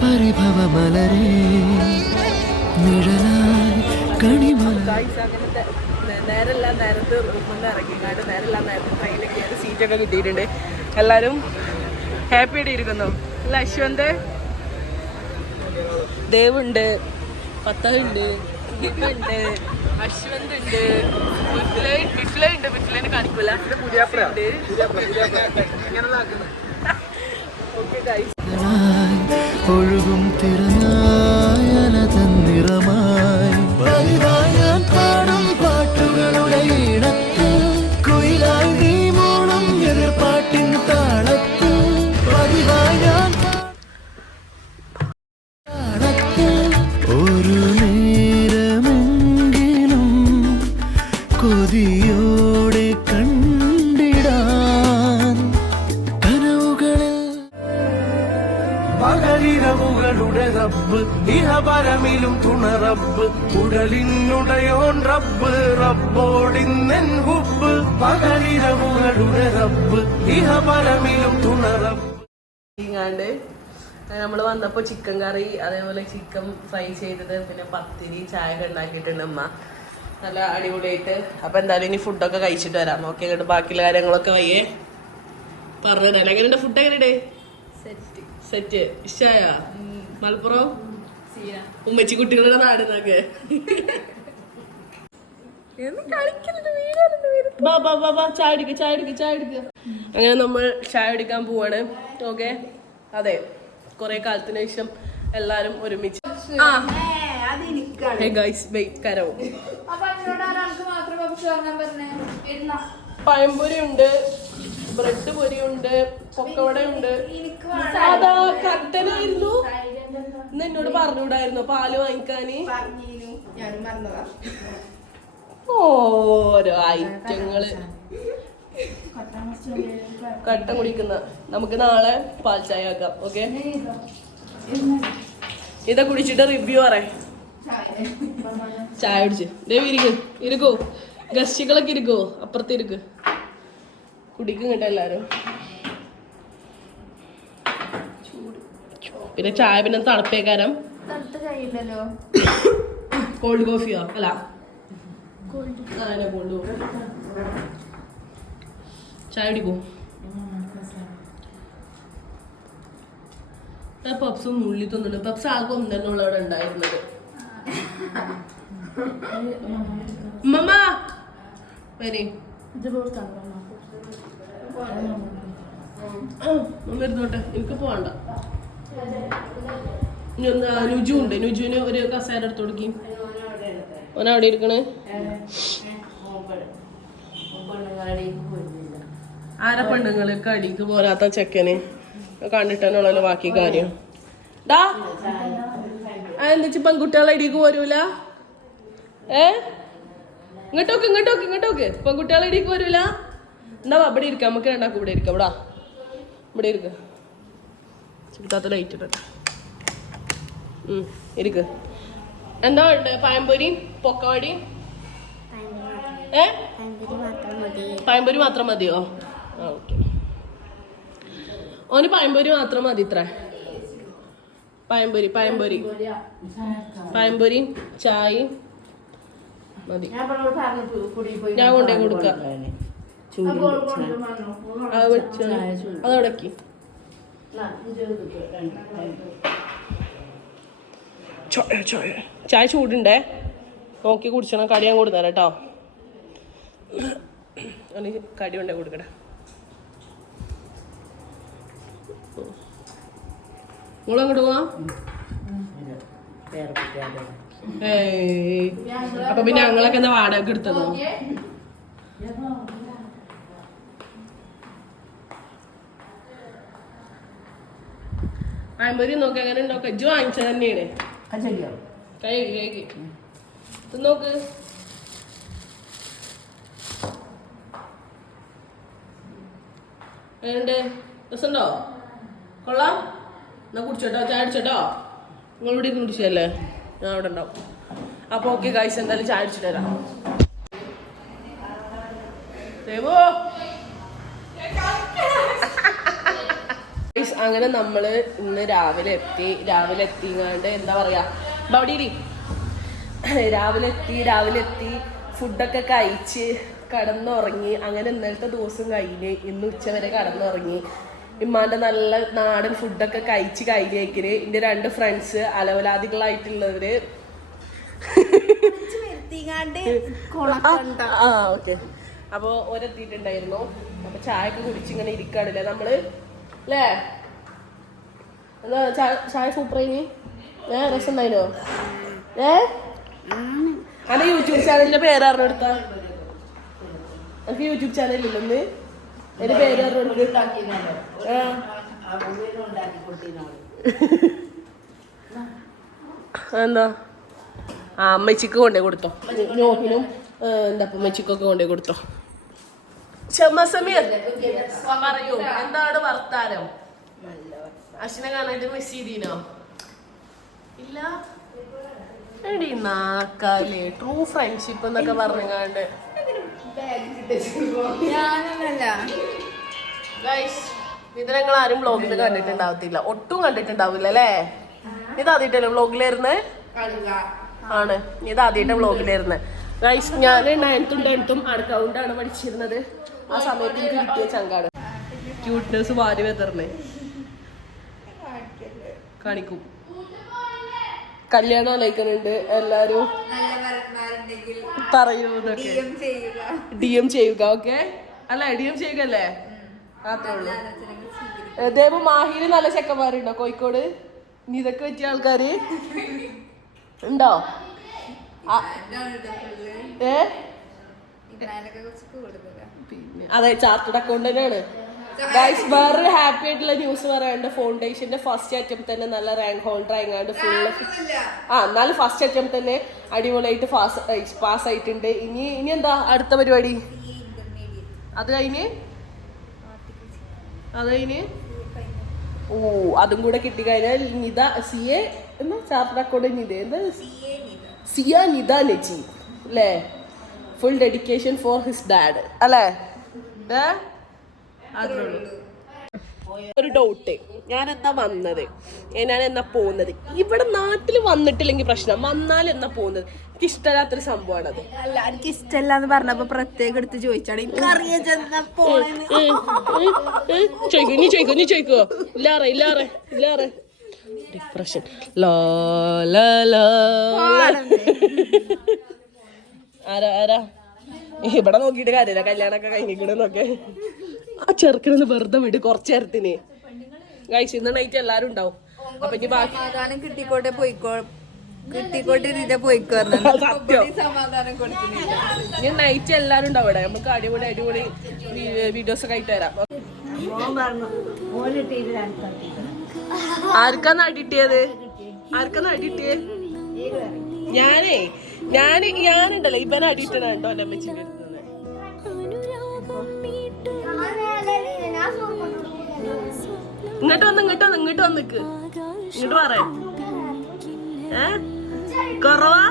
പരിഭവമലരേ നിഴലായി കണിമല. നേരെല്ലാം നേരത്ത് റൂമിൽ നിന്ന് ഇറങ്ങിക്കാണ്ട് നേരെല്ലാം നേരത്തെ ട്രെയിനിൽ കയറി സീറ്റൊക്കെ കിട്ടിയിട്ടുണ്ട്. എല്ലാവരും ഹാപ്പി ആയിട്ട് ഇരിക്കുന്നു. അല്ല അശ്വന്ത്, ദേവുണ്ട്, ഫത്തഹുണ്ട്, ഉണ്ട്, അശ്വന്ത് ഉണ്ട്, ബിഫ്ലുണ്ട്. ബിഫ്ലിനെ കാണിക്കില്ല. ഓക്കെ ഗൈസ്, ഒഴുകും തിരനായലതൻ നിറമായി ഞാൻ പാടും പാട്ടുകളുടെ ഇടത്ത് കുയിലായി നീ മോണം എതിർപ്പാട്ടിൻ താളത്ത് പതിവായി ഞാൻ താളത്ത് ഒരു നേരമെങ്കിലും കൊതിയോടെ കണ്ടിടാൻ കനവുകളിൽ പകലിരവുകളുടെ റബ്ബ് ഇഹപരമിലും തുണറബ്ബ് ഉടലിനുടയോൻ റബ്ബ് റബ്ബോടിന്നെൻ ഹുബ് പകലിരവുകളുടെ റബ്ബ് ഇഹപരമിലും തുണറബ്ബ്. ഇങ്ങാണ്ട് നമ്മൾ വന്നപ്പോൾ ചിക്കൻ കറി, അതേപോലെ ചിക്കൻ ഫ്രൈ ചെയ്തത്, പിന്നെ പത്തിരി, ചായ ഒക്കെ ഉണ്ടാക്കിയിട്ടുണ്ട് അമ്മ. നല്ല അടിപൊളിയായിട്ട്. അപ്പം എന്തായാലും ഇനി ഫുഡൊക്കെ കഴിച്ചിട്ട് വരാം. ഓക്കെ, എന്നിട്ട് ബാക്കിയുള്ള കാര്യങ്ങളൊക്കെ വയ്യേ പറഞ്ഞു തരാം. എങ്ങനെയുണ്ട് ഫുഡ്? എങ്ങനെയുണ്ട്? സെറ്റ്. ഇഷ്ടായ? മലപ്പുറം ഉമ്മച്ചി കുട്ടികളുടെ നാട് എന്നൊക്കെ. ചായ അടിക്കുക. അങ്ങനെ നമ്മൾ ചായ അടിക്കാൻ പോവാണ്. ഓക്കെ, അതെ, കുറെ കാലത്തിന് ശേഷം എല്ലാരും ഒരുമിച്ച്. കരവും പഴംപൊരി ഉണ്ട്, ബ്രെഡ് പൊരിയുണ്ട്, പൊക്കവടയുണ്ട്. സാധാ കട്ടനായിരുന്നു. ഇന്ന് എന്നോട് പറഞ്ഞുകൂടായിരുന്നു പാല് വാങ്ങിക്കാന്. ഓരോ ഐറ്റങ്ങള് കട്ടൻ കുടിക്കുന്ന. നമുക്ക് നാളെ പാൽ ചായ ആക്കാം. ഓക്കെ, ഇതാ കുടിച്ചിട്ട് റിവ്യൂ പറയാം. ചായ കുടിച്ച് ഇരിക്കോ, ഗസ്റ്റുകളൊക്കെ ഇരിക്കോ, അപ്പുറത്ത് ഇരിക്ക്, കുടിക്കും കേട്ടോ എല്ലാരും. പിന്നെ ചായ പിന്നെ തണുപ്പേക്കാരം. കോൾഡ് കോഫിയോ? അല്ല, കോൾഡ് കോഫി. ചായ കുടിക്കൂ. പപ്സും ഉള്ളി തിന്നുണ്ട്. പപ്സ് ആകെ ഒന്നെണ്ണ അവിടെ ഉണ്ടായിരുന്നത്. ഉമ്മ വരെ വരുന്നോട്ടെ, എനിക്ക് പോകണ്ട. നുജു ഉണ്ട്, നുജുവിന് ഒരു കസേര എടുത്ത് കൊടുക്കും. ഓനവിടെ ഇരിക്കണേ. ആരെ പെണ്ണുങ്ങള് കടിക്ക് പോരാത്ത ചെക്കന് കണ്ടിട്ടാണല്ലോ ബാക്കി കാര്യം. ഡാ, എന്താ പെൺകുട്ടികളെ ഇടിക്ക് പോരൂല? ഇങ്ങോട്ടോക്ക് പെൺകുട്ടികളെ ഇടിക്ക് പോരൂല. എന്നാ ഇവിടെ ഇരിക്കാം, നമുക്ക് രണ്ടാക്കും ഇവിടെ ഇരിക്കാം. ഇവിടെ ഇരിക്ക. ചുറ്റാത്ത ലൈറ്റ് ഇട്ടെ. ഇരിക്ക്. എന്താ ഉണ്ട്? പഴംപൊരി, പൊക്കവടി. പഴംപൊരി മാത്രം മതിയോ? ആ, ഓക്കെ. ഓന് പഴംപൊരി മാത്രം മതി. ഇത്ര പഴംപൊരി ചായ മതി. ഞാൻ കൊണ്ടേ കൊടുക്കാം. അതവിടേക്ക്. ചായ ചൂടുണ്ടേ, നോക്കി കുടിച്ചണം. കടി ഞാൻ കൊടുത്തരാം കേട്ടോ. കടി കൊണ്ടേ കൊടുക്കട്ടെ. നിങ്ങളങ്ങോട്ട് പോവാ? അപ്പൊ പിന്നെ ഞങ്ങളൊക്കെ എന്താ വാടക എടുത്തതോ? പഴംപൊരി നോക്കി അങ്ങനെ ഉണ്ടോക്കെ. ഇജ്ജ് വാങ്ങിച്ചത് തന്നെയാണ്. കൈ നോക്ക്. എങ്ങനെയുണ്ട്? രസമുണ്ടോ? കൊള്ളാം. എന്നാ കുടിച്ചോട്ടോ, ചായ അടിച്ചോട്ടോ. നിങ്ങളിവിടെ കുടിച്ചല്ലേ, ഞാൻ അവിടെ ഉണ്ടാവും. അപ്പോൾ ഓക്കെ ഗൈസ്, എന്തായാലും ചായ അടിച്ചിട്ട് തരാം. അങ്ങനെ നമ്മള് ഇന്ന് രാവിലെ എത്തിങ്ങാണ്ട് എന്താ പറയാ ബൗഡിരി രാവിലെ എത്തി ഫുഡൊക്കെ കഴിച്ച് കടന്നുറങ്ങി. അങ്ങനെ ഇന്നലത്തെ ദിവസം കഴിഞ്ഞ് ഇന്ന് ഉച്ചവരെ കടന്നുറങ്ങി. ഇമ്മാന്റെ നല്ല നാടൻ ഫുഡൊക്കെ കഴിച്ച് കഴിഞ്ഞേക്കിന് എൻ്റെ 2 ഫ്രണ്ട്സ് അലവലാദികളായിട്ടുള്ളവര് ഓക്കെ അപ്പോൾ ഓരെത്തിയിട്ടുണ്ടായിരുന്നു. അപ്പൊ ചായ ഒക്കെ കുടിച്ചിങ്ങനെ ഇരിക്കാണില്ലേ നമ്മള് അല്ലേ? എന്താ ചായ സൂപ്പറായിന്? രസം ഉണ്ടായിനോ? അതെ യൂട്യൂബ് ചാനലിന്റെ പേരറിഞ്ഞ എടുത്താ എനിക്ക് യൂട്യൂബ് ചാനലില്ല ഒന്ന് എന്റെ പേര് എന്താ അമ്മച്ചിക്ക് കൊണ്ടേ കൊടുത്തോ നോക്കിനും എന്താ അമ്മച്ചിക്കൊക്കെ കൊണ്ടേ കൊടുത്തോ. പറയൂ എന്താണ് വർത്താനം? അശ്വിനെ കാണാനായിട്ട് മിസ് ചെയ്തീനോ? ഇല്ല എടി നാക്കാലേ ട്രൂ ഫ്രണ്ട്ഷിപ്പ് എന്നൊക്കെ പറഞ്ഞാണ്ട് ഇത് ഞങ്ങൾ ആരും വ്ളോഗിൽ കണ്ടിട്ടുണ്ടാവത്തില്ല, ഒട്ടും കണ്ടിട്ടുണ്ടാവില്ല അല്ലേ? ഇത് ആദ്യമായിട്ടല്ലേ വ്ളോഗിലായിരുന്നേ? ആണ്, ഇത് ആദ്യമായിട്ട് വ്ളോഗിലായിരുന്നേ. ഗൈസ് ഞാൻ 9th 10th അക്കൗണ്ടാണ് പഠിച്ചിരുന്നത്. ആ സമയത്ത് എനിക്ക് കിട്ടിയ ചങ്കാണ്. ക്യൂട്ട്നെസ് വാരി വെതർന്നേ കാണിക്കും. കല്യാണം ആലോചിക്കുന്നുണ്ട് എല്ലാരും പറയൂ. DM ചെയ്യുക. ഓക്കെ അല്ല DM ചെയ്യുക അല്ലേ? അത്രേ ഉള്ളൂ. ദേവു മാഹിയില് നല്ല ചെക്കന്മാരുണ്ടോ കോഴിക്കോട്? നീ ഇതൊക്കെ പറ്റിയ ആൾക്കാര് ഉണ്ടോ? പിന്നെ അതെ ചാർട്ടേഡ് അക്കൗണ്ട് തന്നെയാണ്. ഗൈസ് വേറൊരു ഹാപ്പി ആയിട്ടുള്ള ന്യൂസ് പറയാനുണ്ട്. ഫൗണ്ടേഷന്റെ ഫസ്റ്റ് അറ്റംപ്റ്റ് തന്നെ നല്ല റാങ്ക് ഹോൾഡർ ആയിങ്ങാണ്ട് ഫുള്ള് എന്നാലും ഫസ്റ്റ് അറ്റംപ്റ്റ് തന്നെ അടിപൊളിയായിട്ട് പാസ് ആയിട്ടുണ്ട്. ഇനി എന്താ അടുത്ത പരിപാടി? അത് കഴിഞ്ഞ് അതും കൂടെ കിട്ടിക്കഴിഞ്ഞാൽ നിത CA എന്താ ചാർട്ടേഡ് അക്കൗണ്ട് നിത എന്താ സിയ നിത നെച്ചി അല്ലേ? Full dedication for his dad അല്ലേ? ഒരു ഡൗട്ട്, ഞാൻ എന്നാ വന്നത്, ഞാൻ എന്നാ പോകുന്നത്? ഇവിടെ നാട്ടിൽ വന്നിട്ടില്ലെങ്കിൽ പ്രശ്നം, വന്നാൽ എന്നാ പോകുന്നത്? എനിക്ക് ഇഷ്ടമില്ലാത്തൊരു സംഭവമാണത്. അല്ല എനിക്ക് ഇഷ്ടമല്ലാന്ന് പറഞ്ഞപ്പോ പ്രത്യേകം എടുത്ത് ചോദിച്ചാണ്. ചോദിക്കോ ഇല്ലാറെ ഡിപ്രഷൻ ആരാ ഇവിടെ നോക്കിയിട്ട് കാര്യമില്ല, കല്യാണമൊക്കെ കഴിഞ്ഞിക്കണെന്നൊക്കെ. ആ ചെറുക്കണെന്ന് വെറുതെ വിട് കുറച്ചു നേരത്തിന്. ഗൈസ് ഇന്ന് നൈറ്റ് എല്ലാരും ഉണ്ടാവും. അപ്പൊ ഇനി ബാക്കി കിട്ടിക്കോട്ടെ പോയിക്കോ ഇനി നൈറ്റ് എല്ലാരും ഉണ്ടാവും ഇവിടെ. നമുക്ക് അടിപൊളി വീഡിയോസ് ഒക്കെ ആയിട്ട് വരാം. ആർക്കാന്ന് അടിട്ടിയത്? ഞാനുണ്ടല്ലോ ഇവനെ അടിയിട്ടതാണ്ടോ എന്റെ അമ്മച്ചിന്റെ അടുത്ത്. ഇങ്ങോട്ട് വന്ന് നിക്ക് ഇങ്ങോട്ട് പറയാ. കുറവാ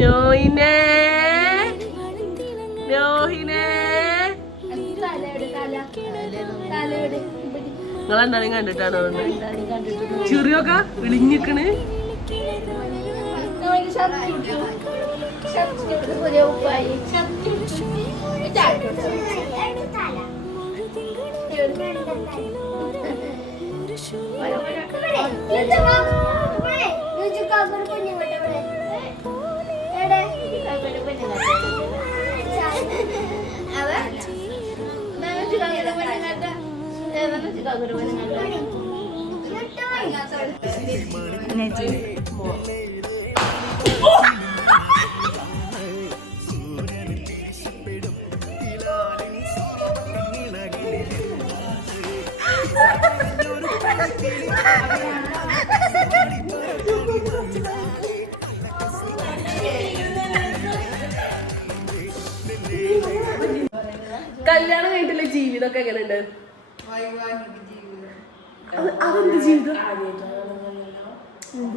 നോഹിനെ നിങ്ങളെന്തായാലും കണ്ടിട്ടാണ് ചെറിയൊക്കെ വിളിഞ്ഞിക്കണ്. കല്യാണം കഴിഞ്ഞിട്ടുള്ള ജീവിതമൊക്കെ എങ്ങനെയുണ്ട്? അതെന്ത് ജീവിതം?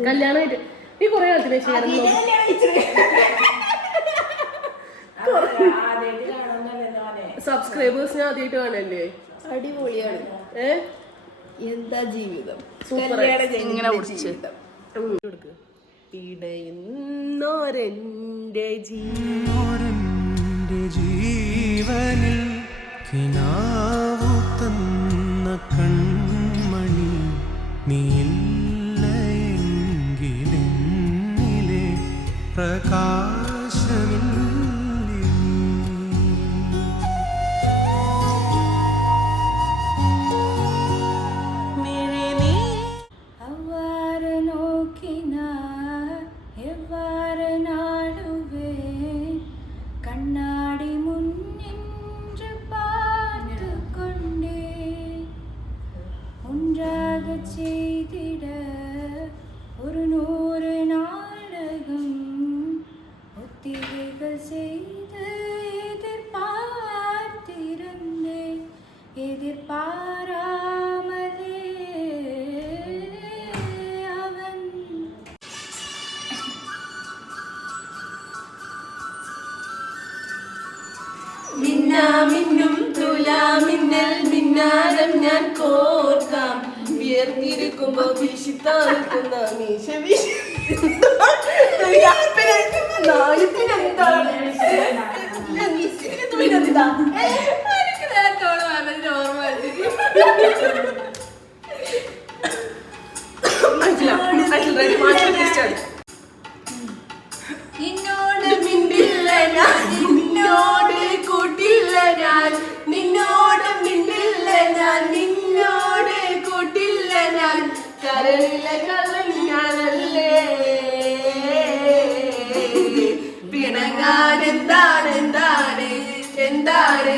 കല്യാണം കഴിഞ്ഞിട്ട് നീ കൊറേ കാലത്തിന് ശേഷം സബ്സ്ക്രൈബേഴ്സിനെ ആദ്യമായിട്ട് കാണല്ലേ? അടിപൊളിയാണ്. എന്താ ജീവിതം, സൂപ്പർ. ഇങ്ങനെ പിടിച്ച് പിടയുന്നോരെന്റെ ജീവനിൽ കിനാവു തന്ന കൺമണി നീയില്ലെങ്കിലെന്നിലെ പ്രകാശമില്ല. செய்திட ஒரு 100 நாடகம் ஒத்திகைகள் செய்து எதிர்பார்த்திருந்தேன், எதிர்பாராமலே அவன் മിന്നാമിന്നും തുലാമിന്നൽ മിന്നാരം ഞാൻ കോർക്കാം, വിയർത്തിരിക്കുമ്പോ വീശിത്താർക്കുന്ന മീശ നിന്നോട് മിണ്ടില്ല ഞാൻ, നിന്നോട് കൂട്ടില്ല ഞാൻ, നിന്നോട് മിണ്ടില്ല ഞാൻ, നിന്നോട് കൂട്ടില്ല ഞാൻ, കരളിലെ കള്ളൻ ഞാനല്ലേ, പിണങ്ങാൻ എന്താണ് എന്താണ് എന്താണ്,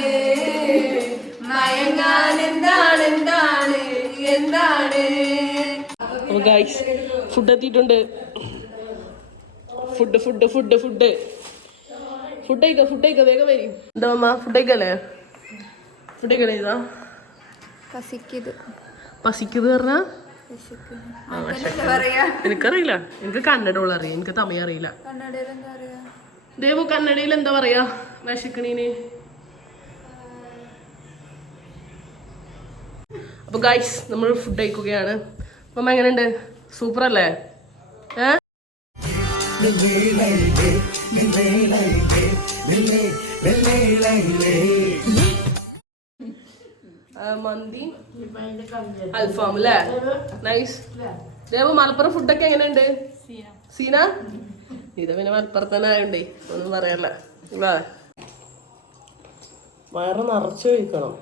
മയങ്ങാൻ എന്താണ് എന്താണ് എന്താണ്. ഫുഡ് എത്തിയിട്ടുണ്ട്. Food food food food food കഴിക്ക വേഗം വരും. എന്താ അമ്മ ഫുഡ് കഴിക്കല്ലേ? ഫുഡ് കഴിക്കണേ? ഇതാ പസിക്കുന്നത് പറഞ്ഞാ എനിക്കറിയില്ല. എനിക്ക് കന്നഡോൾ അറിയാം, എനിക്ക് തമിഴ് അറിയില്ല. ദേവു കന്നഡയിൽ എന്താ പറയാ വിശക്കണീന്? അപ്പൊ ഗൈസ് നമ്മൾ ഫുഡ് കഴിക്കുകയാണ്. അമ്മ എങ്ങനെയുണ്ട്? സൂപ്പർ അല്ലേ? മന്തി അൽഫാം അല്ലേ? നൈസ്. ദേവു മലപ്പുറം ഫുഡൊക്കെ എങ്ങനെയുണ്ട്? സീന ഇത് പിന്നെ മലപ്പുറത്ത് തന്നെ ആയോണ്ടേ ഒന്നും പറയല്ല. വയറ് നിറച്ച് കഴിക്കണം.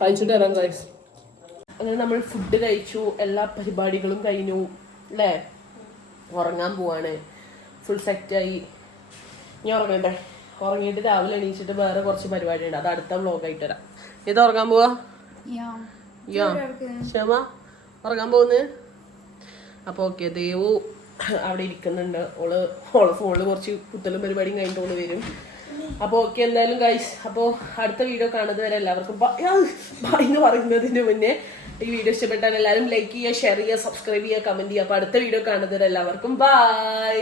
കഴിച്ചിട്ട് തരാം ഗൈസ്. അങ്ങനെ നമ്മൾ ഫുഡ് കഴിച്ചു, എല്ലാ പരിപാടികളും കഴിഞ്ഞു അല്ലേ? ഉറങ്ങാൻ പോവാണ്. ഫുൾ സെറ്റായി. ഞാൻ ഉറങ്ങട്ടെ. ഉറങ്ങിയിട്ട് രാവിലെ എണീച്ചിട്ട് വേറെ കുറച്ച് പരിപാടി ഉണ്ട്, അത് അടുത്ത വ്ലോഗായിട്ട് തരാം. ഇത് ഉറങ്ങാൻ പോവാ? ക്ഷമ ഉറങ്ങാൻ പോകുന്നത്. അപ്പോൾ ഓക്കെ, ദേവു അവിടെ ഇരിക്കുന്നുണ്ട്. ഓള് ഫോണിൽ കുറച്ച് കുത്തലും പരിപാടിയും കഴിഞ്ഞിട്ട് ഓള് വരും. അപ്പോൾ ഓക്കെ, എന്തായാലും ഗൈസ്, അപ്പോൾ അടുത്ത വീഡിയോ കാണുന്നത് വരെ എല്ലാവർക്കും ബൈ എന്ന് പറയുന്നതിന് മുന്നേ ഈ വീഡിയോ ഇഷ്ടപ്പെട്ടാൽ എല്ലാവരും ലൈക്ക് ചെയ്യുക, ഷെയർ ചെയ്യുക, സബ്സ്ക്രൈബ് ചെയ്യുക, കമൻറ്റ് ചെയ്യുക. അപ്പോൾ അടുത്ത വീഡിയോ കാണുന്നത് വരെ എല്ലാവർക്കും ബൈ.